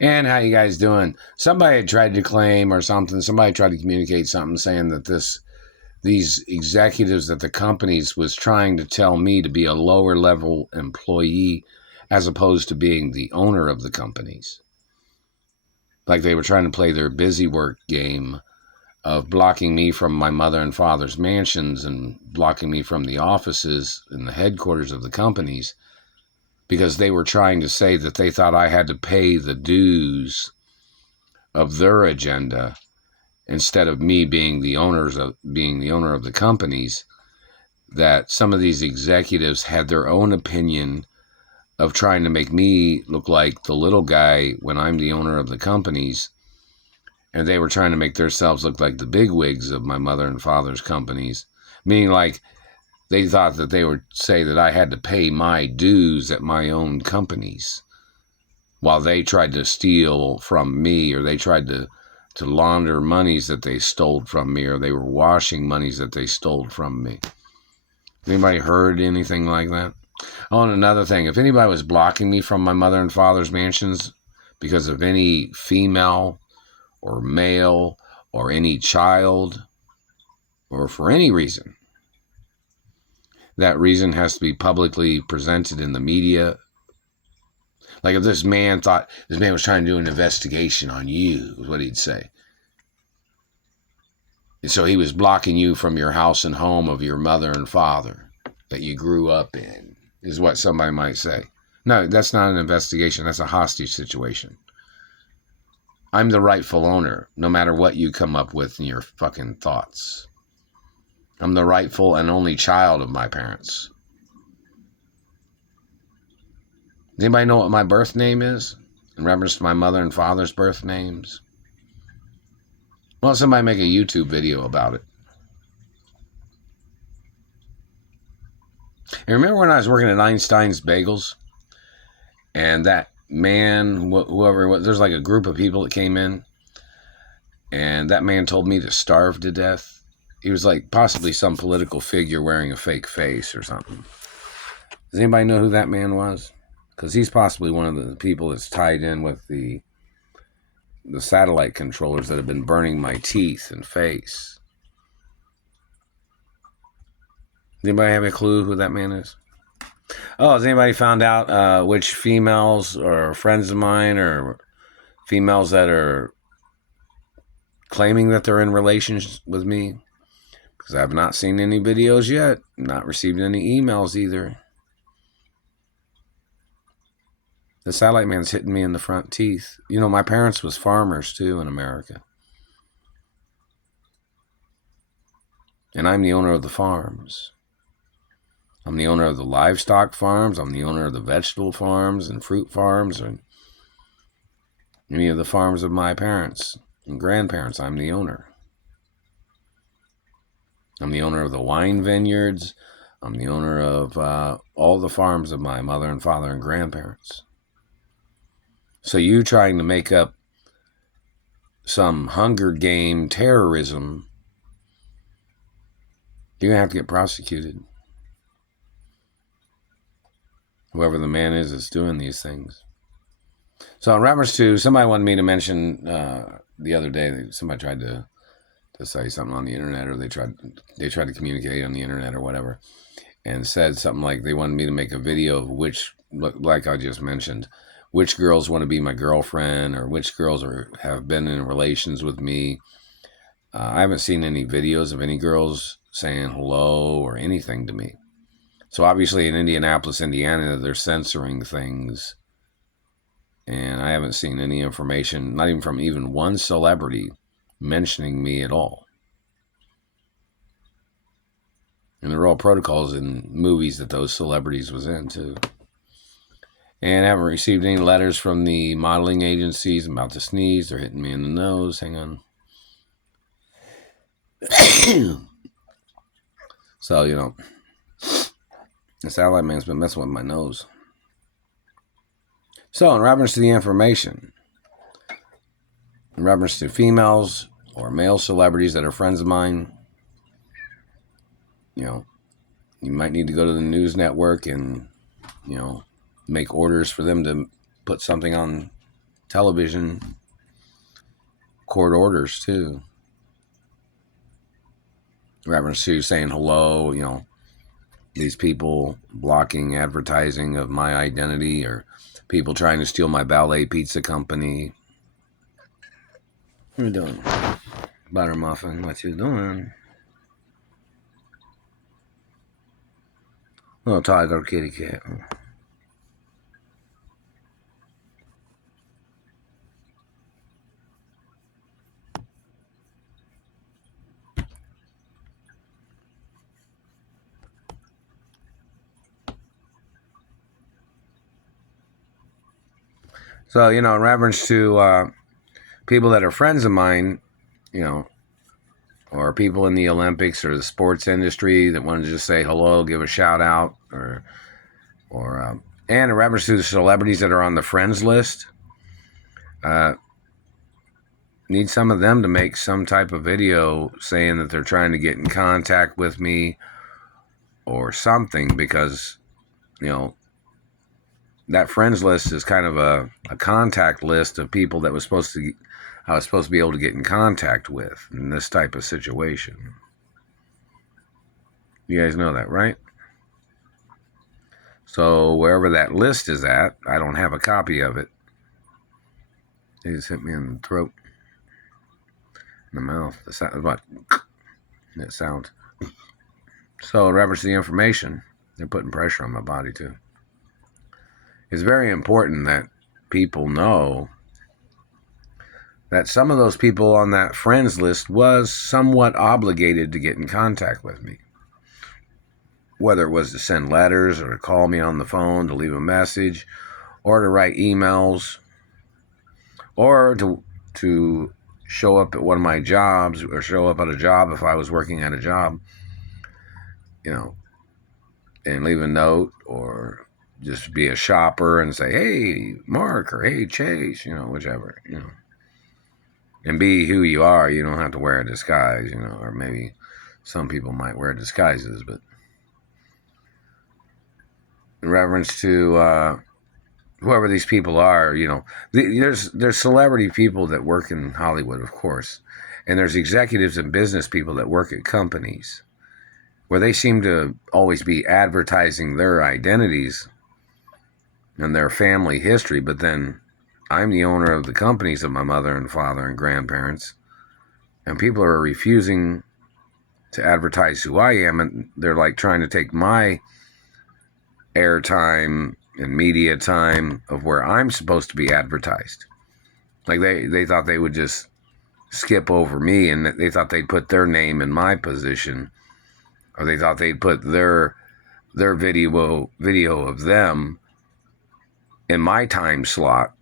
And how you guys doing? Somebody had tried to claim or something. Somebody tried to communicate something saying that these executives at the companies was trying to tell me to be a lower level employee as opposed to being the owner of the companies. Like they were trying to play their busy work game of blocking me from my mother and father's mansions and blocking me from the offices and the headquarters of the companies because they were trying to say that they thought I had to pay the dues of their agenda instead of me being the owner of the companies. That some of these executives had their own opinion of trying to make me look like the little guy when I'm the owner of the companies, and they were trying to make themselves look like the bigwigs of my mother and father's companies, meaning like they thought that they would say that I had to pay my dues at my own companies while they tried to steal from me, or they tried to launder monies that they stole from me, or they were washing monies that they stole from me. Anybody heard anything like that? Oh, and another thing, if anybody was blocking me from my mother and father's mansions because of any female or male or any child or for any reason, that reason has to be publicly presented in the media. Like if this man thought this man was trying to do an investigation on you, is what he'd say. And so he was blocking you from your house and home of your mother and father that you grew up in, is what somebody might say. No, that's not an investigation. That's a hostage situation. I'm the rightful owner, no matter what you come up with in your fucking thoughts. I'm the rightful and only child of my parents. Does anybody know what my birth name is in reference to my mother and father's birth names? Well, somebody make a YouTube video about it. And remember when I was working at Einstein's Bagels? And that man, whoever, there's like a group of people that came in. And that man told me to starve to death. He was like possibly some political figure wearing a fake face or something. Does anybody know who that man was? Because he's possibly one of the people that's tied in with the satellite controllers that have been burning my teeth and face. Does anybody have a clue who that man is? Oh, has anybody found out which females or friends of mine or females that are claiming that they're in relations with me? Because I have not seen any videos yet. Not received any emails either. The satellite man's hitting me in the front teeth. You know, my parents was farmers too in America. And I'm the owner of the farms. I'm the owner of the livestock farms. I'm the owner of the vegetable farms and fruit farms and any of the farms of my parents and grandparents. I'm the owner. I'm the owner of the wine vineyards. I'm the owner of all the farms of my mother and father and grandparents. So you trying to make up some Hunger Game terrorism, you're going to have to get prosecuted. Whoever the man is that's doing these things. So in reference to, somebody wanted me to mention the other day, somebody tried to say something on the internet, or they tried to communicate on the internet or whatever, and said something like they wanted me to make a video of which, like I just mentioned, which girls want to be my girlfriend or which girls have been in relations with me. I haven't seen any videos of any girls saying hello or anything to me. So obviously in Indianapolis, Indiana, they're censoring things. And I haven't seen any information, not even from even one celebrity, mentioning me at all. And there are all protocols in movies that those celebrities was in too. And I haven't received any letters from the modeling agencies. I'm about to sneeze. They're hitting me in the nose. Hang on. So, you know, the satellite man's been messing with my nose. So, in reference to the information, in reference to females or male celebrities that are friends of mine, you know, you might need to go to the news network and, you know, make orders for them to put something on television, court orders too. Reference to saying hello, these people blocking advertising of my identity, or people trying to steal my ballet pizza company. What are you doing? Butter muffin, what you doing? Little tiger kitty cat. So, in reference to people that are friends of mine, or people in the Olympics or the sports industry that want to just say hello, give a shout out, and in reference to the celebrities that are on the friends list, need some of them to make some type of video saying that they're trying to get in contact with me or something, because, that friends list is kind of a contact list of people that I was supposed to be able to get in contact with in this type of situation. You guys know that, right? So wherever that list is at, I don't have a copy of it. They just hit me in the throat, in the mouth. The sound, what? That sound. So in reference to the information, they're putting pressure on my body too. It's very important that people know that some of those people on that friends list was somewhat obligated to get in contact with me. Whether it was to send letters or to call me on the phone, to leave a message, or to write emails, or to show up at one of my jobs, or show up at a job if I was working at a job, and leave a note, or just be a shopper and say, hey, Mark, or hey, Chase, whichever, and be who you are. You don't have to wear a disguise, or maybe some people might wear disguises, but in reference to whoever these people are, there's celebrity people that work in Hollywood, of course, and there's executives and business people that work at companies where they seem to always be advertising their identities and their family history, but then I'm the owner of the companies of my mother and father and grandparents, and people are refusing to advertise who I am, and they're like trying to take my airtime and media time of where I'm supposed to be advertised. Like they thought they would just skip over me, and they thought they'd put their name in my position, or they thought they'd put their video of them in my time slot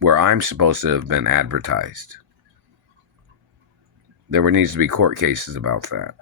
where I'm supposed to have been advertised. There needs to be court cases about that.